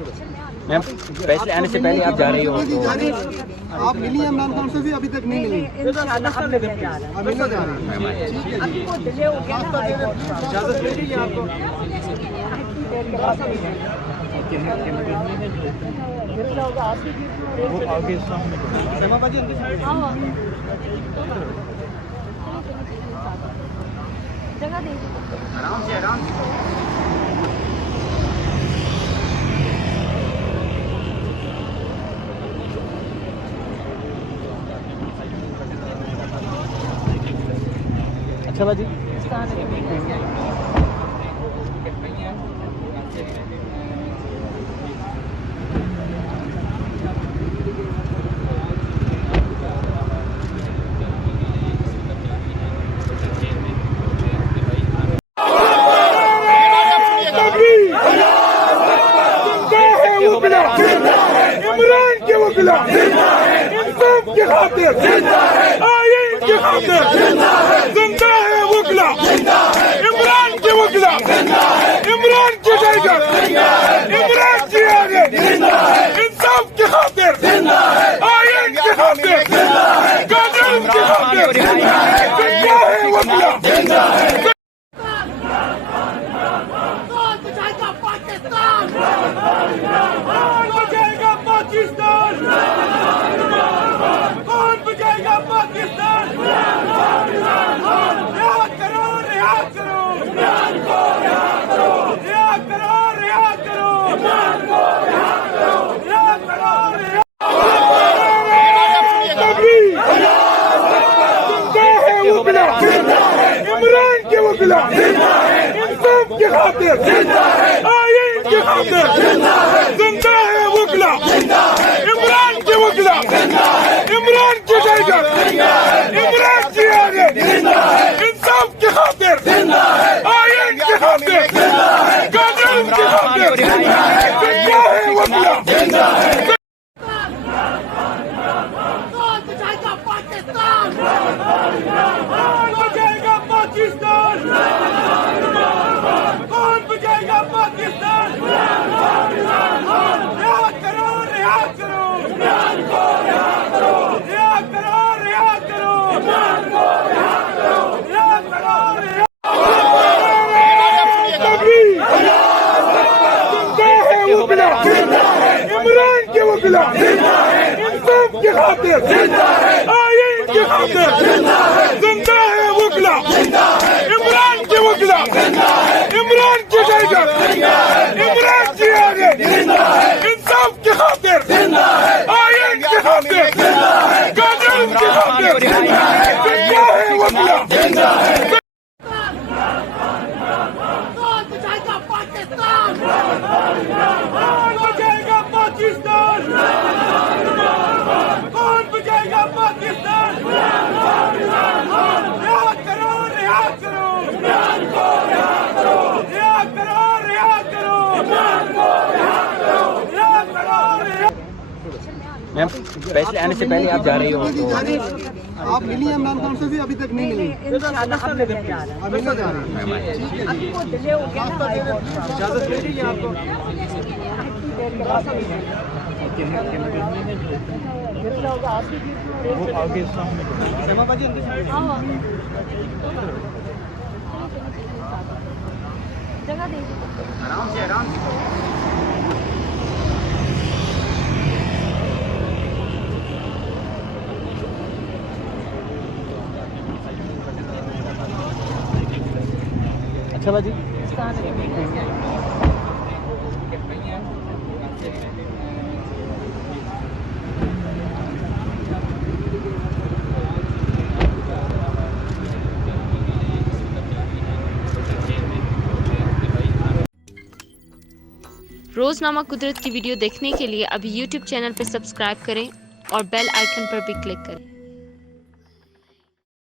Ma'am फैसले आने से पहले आप जा रही हो तो आप मिली है इमरान खान से भी अभी तक नहीं मिली? इंशाल्लाह हम मिलने जा रहे हैं। अब मिलने जा रहे हैं। अभी वो डिले हो गया ना हाई कोर्ट का। इजाजत दे दीजिए आपको। इतनी देर के बाद वो आगे सामने समा बाजी उनके साइड जगह दे आराम से आराम से। अच्छा बाजी इमरान के वकीला इंसाफ के खातिर आयीन के खातिर जिंदा है वकीला इमरान के वकीला इमरान के टाइगर इमरान के आगे इंसाफ के खातिर आयीन के खातिर कानून के खातिर जिंदा है वकीला। कौन बचाएगा पाकिस्तान? रिहा करो, रिहा करो, रिहा करो, रिहा करो, रिहा करो, रिहा करो, रिहा इमरान के वकीला इंसाफ के खातिर आयीन के खातिर जिंदा है वकीला इमरान के वकीला इमरान के टाइगर इमरान के आगे इंसाफ के खातिर आयीन के खातिर कानून के खातिर जिंदा है वकीला। कौन बचाएगा पाकिस्तान? कौन बचाएगा पाकिस्तान? कौन बचाएगा पाकिस्तान? रिहा करो, रिहा करो, रिहा करो, रिहा करो, रिहा करो, रिहा करो, रिहा इमरान के वकीला इंसाफ के खातिर आयीन के खातिर जिंदा है वकीला इमरान के वकीला इमरान के टाइगर इमरान के आगे इंसाफ के खातिर आयीन के खातिर कानून के खातिर जिंदा है वकीला। कौन बचाएगा पाकिस्तान? कौन बचाएगा पाकिस्तान? कौन बचाएगा पाकिस्तान? रिहा करो, रिहा करो, रिहा करो, रिहा करो, रिहा करो, रिहा करो, रिहा मैम फैसले आने से पहले आप जा रही हो तो आप मिली है इमरान खान से भी अभी तक नहीं मिली? इंशाल्लाह हम मिलने जा रहे हैं। अब मिलने जा रहे हैं। अभी वो डिले हो गया ना हाई कोर्ट का। इजाजत दे दीजिए आपको। इतनी देर के बाद वो आगे सामने समा बाजी उनके साइड जगह दे आराम से आराम से। अच्छा बाजी रोज़नामा कुदरत की वीडियो देखने के लिए अभी YouTube चैनल पर सब्सक्राइब करें और बेल आइकन पर भी क्लिक करें।